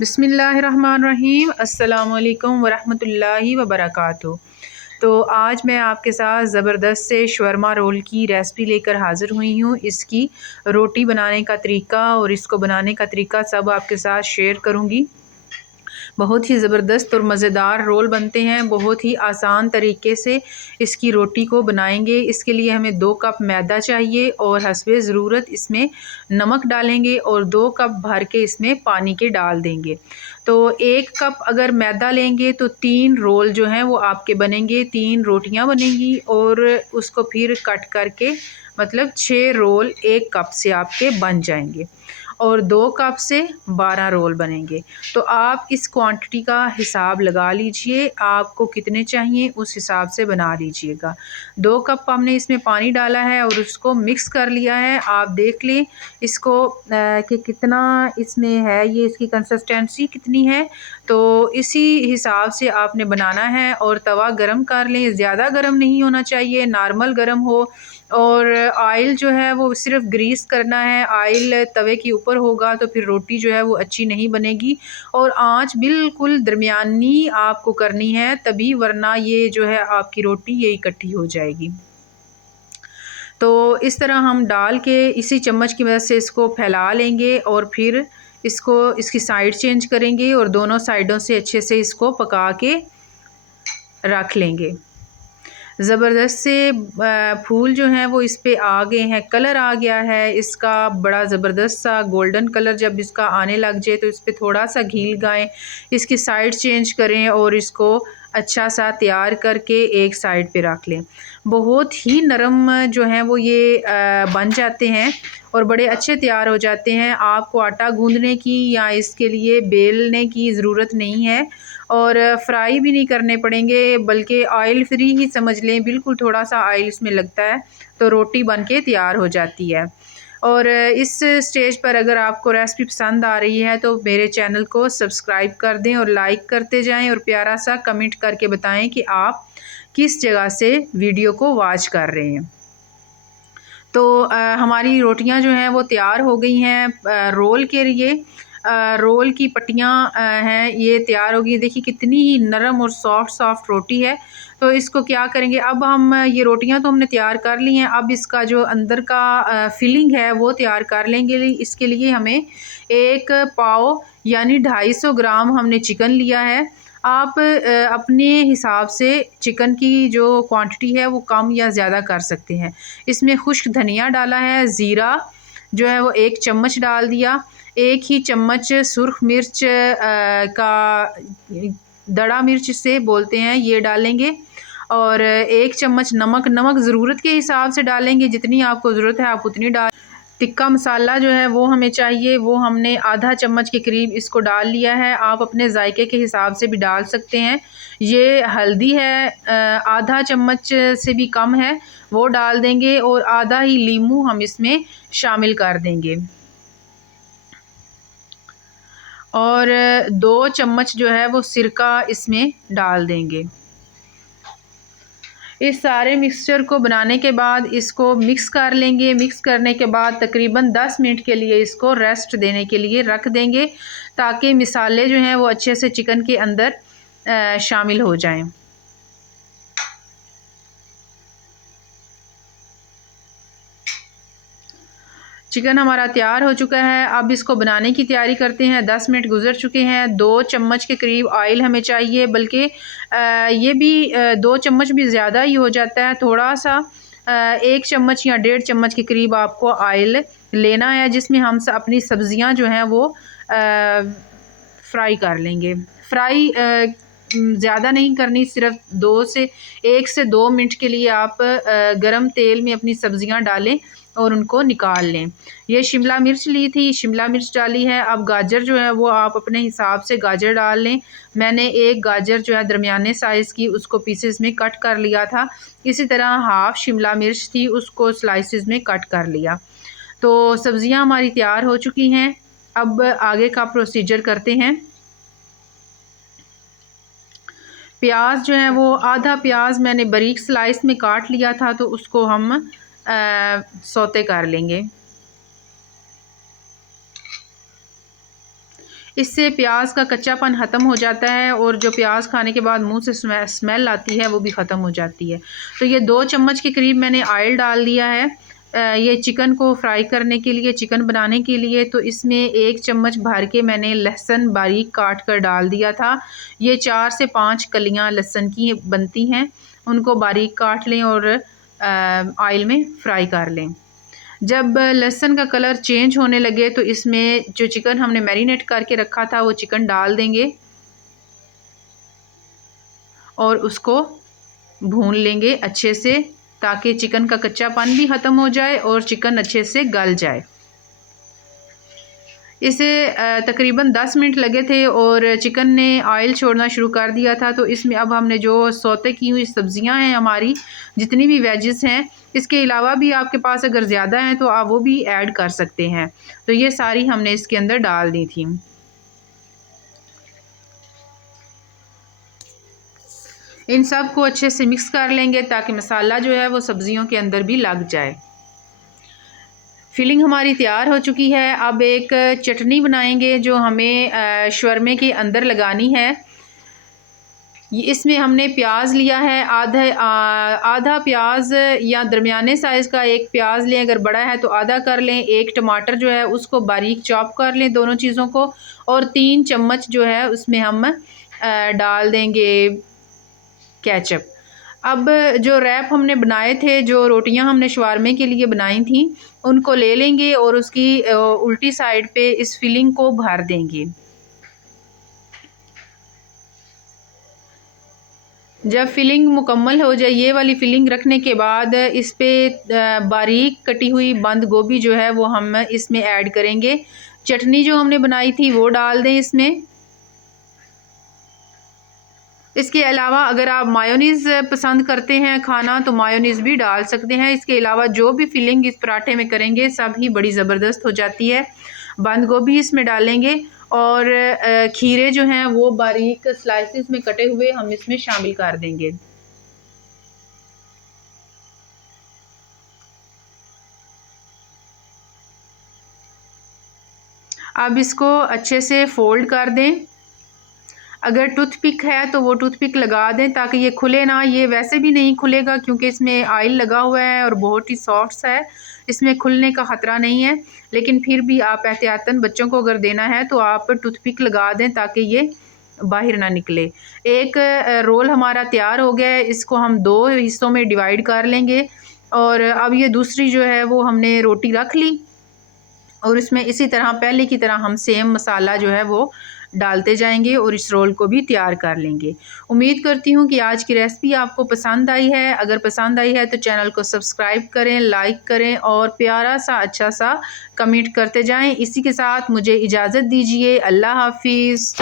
बिस्मिल्लाहिर्रहमानिर्रहीम। अस्सलामुअलैकुम वरहमतुल्लाहि वबरकातुहू। तो आज मैं आपके साथ ज़बरदस्त से शवरमा रोल की रेसिपी लेकर हाज़िर हुई हूँ। इसकी रोटी बनाने का तरीका और इसको बनाने का तरीका सब आपके साथ शेयर करूँगी। बहुत ही ज़बरदस्त और मज़ेदार रोल बनते हैं। बहुत ही आसान तरीके से इसकी रोटी को बनाएंगे। इसके लिए हमें 2 कप मैदा चाहिए और हस्बे ज़रूरत इसमें नमक डालेंगे और 2 कप भर के इसमें पानी के डाल देंगे। तो 1 कप अगर मैदा लेंगे तो 3 रोल जो हैं वो आपके बनेंगे, 3 रोटियां बनेंगी और उसको फिर कट करके मतलब 6 रोल 1 कप से आपके बन जाएंगे और 2 कप से 12 रोल बनेंगे। तो आप इस क्वांटिटी का हिसाब लगा लीजिए, आपको कितने चाहिए उस हिसाब से बना लीजिएगा। 2 कप हमने इसमें पानी डाला है और उसको मिक्स कर लिया है। आप देख लें इसको कि कितना इसमें है, ये इसकी कंसिस्टेंसी कितनी है, तो इसी हिसाब से आपने बनाना है। और तवा गरम कर लें, ज़्यादा गरम नहीं होना चाहिए, नॉर्मल गरम हो। और ऑयल जो है वो सिर्फ ग्रीस करना है। ऑयल तवे के ऊपर होगा तो फिर रोटी जो है वो अच्छी नहीं बनेगी। और आंच बिल्कुल दरमियानी आपको करनी है तभी, वरना ये जो है आपकी रोटी ये इकट्ठी हो जाएगी। तो इस तरह हम डाल के इसी चम्मच की मदद से इसको फैला लेंगे और फिर इसकी साइड चेंज करेंगे और दोनों साइडों से अच्छे से इसको पका के रख लेंगे। ज़बरदस्त से फूल जो हैं वो इस पे आ गए हैं, कलर आ गया है इसका बड़ा ज़बरदस्त सा गोल्डन कलर। जब इसका आने लग जाए तो इस पे थोड़ा सा घी लगाएं, इसकी साइड चेंज करें और इसको अच्छा सा तैयार करके एक साइड पे रख लें। बहुत ही नरम जो हैं वो ये बन जाते हैं और बड़े अच्छे तैयार हो जाते हैं। आपको आटा गूंदने की या इसके लिए बेलने की ज़रूरत नहीं है और फ्राई भी नहीं करने पड़ेंगे, बल्कि ऑयल फ्री ही समझ लें। बिल्कुल थोड़ा सा ऑयल इसमें लगता है तो रोटी बन के तैयार हो जाती है। और इस स्टेज पर अगर आपको रेसिपी पसंद आ रही है तो मेरे चैनल को सब्सक्राइब कर दें और लाइक करते जाएं और प्यारा सा कमेंट करके बताएं कि आप किस जगह से वीडियो को वॉच कर रहे हैं। तो हमारी रोटियां जो हैं वो तैयार हो गई हैं। रोल के लिए रोल की पट्टियाँ हैं ये तैयार हो गई। देखिए कितनी ही नरम और सॉफ्ट सॉफ्ट रोटी है। तो इसको क्या करेंगे, अब हम ये रोटियां तो हमने तैयार कर ली हैं, अब इसका जो अंदर का फिलिंग है वो तैयार कर लेंगे। इसके लिए हमें 1 पाव यानी 250 ग्राम हमने चिकन लिया है। आप अपने हिसाब से चिकन की जो क्वांटिटी है वो कम या ज़्यादा कर सकते हैं। इसमें खुश्क धनिया डाला है, ज़ीरा जो है वो 1 चम्मच डाल दिया, 1 ही चम्मच सुर्ख मिर्च का दड़ा मिर्च से बोलते हैं ये डालेंगे और 1 चम्मच नमक। नमक ज़रूरत के हिसाब से डालेंगे, जितनी आपको ज़रूरत है आप उतनी डाल। टिक्का मसाला जो है वो हमें चाहिए, वो हमने आधा चम्मच के करीब इसको डाल लिया है। आप अपने जायके के हिसाब से भी डाल सकते हैं। ये हल्दी है आधा चम्मच से भी कम है, वो डाल देंगे और आधा ही लीमू हम इसमें शामिल कर देंगे और 2 चम्मच जो है वो सिरका इसमें डाल देंगे। इस सारे मिक्सचर को बनाने के बाद इसको मिक्स कर लेंगे। मिक्स करने के बाद तकरीबन 10 मिनट के लिए इसको रेस्ट देने के लिए रख देंगे ताकि मिसाले जो हैं वो अच्छे से चिकन के अंदर शामिल हो जाएं। चिकन हमारा तैयार हो चुका है। अब इसको बनाने की तैयारी करते हैं। 10 मिनट गुजर चुके हैं। 2 चम्मच के करीब ऑयल हमें चाहिए, बल्कि ये भी 2 चम्मच भी ज़्यादा ही हो जाता है। थोड़ा सा 1 चम्मच या 1.5 चम्मच के करीब आपको ऑयल लेना है, जिसमें हम अपनी सब्ज़ियां जो हैं वो फ्राई कर लेंगे। फ्राई ज़्यादा नहीं करनी, सिर्फ 1 से 2 मिनट के लिए आप गरम तेल में अपनी सब्ज़ियां डालें और उनको निकाल लें। ये शिमला मिर्च ली थी, शिमला मिर्च डाली है। अब गाजर जो है वो आप अपने हिसाब से गाजर डाल लें। मैंने 1 गाजर जो है दरमियाने साइज़ की उसको पीसेस में कट कर लिया था। इसी तरह हाफ़ शिमला मिर्च थी, उसको स्लाइसेस में कट कर लिया। तो सब्ज़ियां हमारी तैयार हो चुकी हैं। अब आगे का प्रोसीजर करते हैं। प्याज जो है वो आधा प्याज मैंने बारीक स्लाइस में काट लिया था, तो उसको हम सौते कर लेंगे। इससे प्याज का कच्चापन ख़त्म हो जाता है और जो प्याज खाने के बाद मुंह से स्मेल आती है वो भी ख़त्म हो जाती है। तो ये 2 चम्मच के करीब मैंने ऑयल डाल दिया है ये चिकन को फ्राई करने के लिए, चिकन बनाने के लिए। तो इसमें 1 चम्मच भर के मैंने लहसुन बारीक काट कर डाल दिया था। ये 4 से 5 कलियां लहसुन की बनती हैं, उनको बारीक काट लें और ऑयल में फ्राई कर लें। जब लहसुन का कलर चेंज होने लगे तो इसमें जो चिकन हमने मैरिनेट करके रखा था वो चिकन डाल देंगे और उसको भून लेंगे अच्छे से, ताकि चिकन का कच्चापन भी ख़त्म हो जाए और चिकन अच्छे से गल जाए। इसे तकरीबन 10 मिनट लगे थे और चिकन ने ऑयल छोड़ना शुरू कर दिया था। तो इसमें अब हमने जो सौते की हुई सब्ज़ियां हैं हमारी, जितनी भी वेजेस हैं, इसके अलावा भी आपके पास अगर ज़्यादा हैं तो आप वो भी ऐड कर सकते हैं। तो ये सारी हमने इसके अंदर डाल दी थी। इन सब को अच्छे से मिक्स कर लेंगे ताकि मसाला जो है वो सब्ज़ियों के अंदर भी लग जाए। फिलिंग हमारी तैयार हो चुकी है। अब एक चटनी बनाएंगे जो हमें शवरमे के अंदर लगानी है। इसमें हमने प्याज लिया है आधा प्याज या दरमियाने साइज़ का एक प्याज लें, अगर बड़ा है तो आधा कर लें। एक टमाटर जो है उसको बारीक चॉप कर लें दोनों चीज़ों को, और 3 चम्मच जो है उसमें हम डाल देंगे केचप। अब जो रैप हमने बनाए थे, जो रोटियां हमने शवारमे के लिए बनाई थी, उनको ले लेंगे और उसकी उल्टी साइड पे इस फिलिंग को भर देंगे। जब फिलिंग मुकम्मल हो जाए, ये वाली फिलिंग रखने के बाद इस पे बारीक कटी हुई बंद गोभी जो है वो हम इसमें ऐड करेंगे। चटनी जो हमने बनाई थी वो डाल दें इसमें। इसके अलावा अगर आप मायोनीज़ पसंद करते हैं खाना तो मायोनीज़ भी डाल सकते हैं। इसके अलावा जो भी फिलिंग इस पराठे में करेंगे सब ही बड़ी ज़बरदस्त हो जाती है। बंद गोभी इसमें डालेंगे और खीरे जो हैं वो बारीक स्लाइसिस में कटे हुए हम इसमें शामिल कर देंगे। अब इसको अच्छे से फोल्ड कर दें। अगर टूथपिक है तो वो टूथपिक लगा दें ताकि ये खुले ना। ये वैसे भी नहीं खुलेगा क्योंकि इसमें ऑयल लगा हुआ है और बहुत ही सॉफ्ट है, इसमें खुलने का ख़तरा नहीं है। लेकिन फिर भी आप एहतियातन बच्चों को अगर देना है तो आप टूथपिक लगा दें ताकि ये बाहर ना निकले। एक रोल हमारा तैयार हो गया है, इसको हम 2 हिस्सों में डिवाइड कर लेंगे। और अब ये दूसरी जो है वो हमने रोटी रख ली और इसमें इसी तरह पहले की तरह हम सेम मसाला जो है वो डालते जाएंगे और इस रोल को भी तैयार कर लेंगे। उम्मीद करती हूँ कि आज की रेसिपी आपको पसंद आई है। अगर पसंद आई है तो चैनल को सब्सक्राइब करें, लाइक करें और प्यारा सा अच्छा सा कमेंट करते जाएं। इसी के साथ मुझे इजाज़त दीजिए। अल्लाह हाफिज़।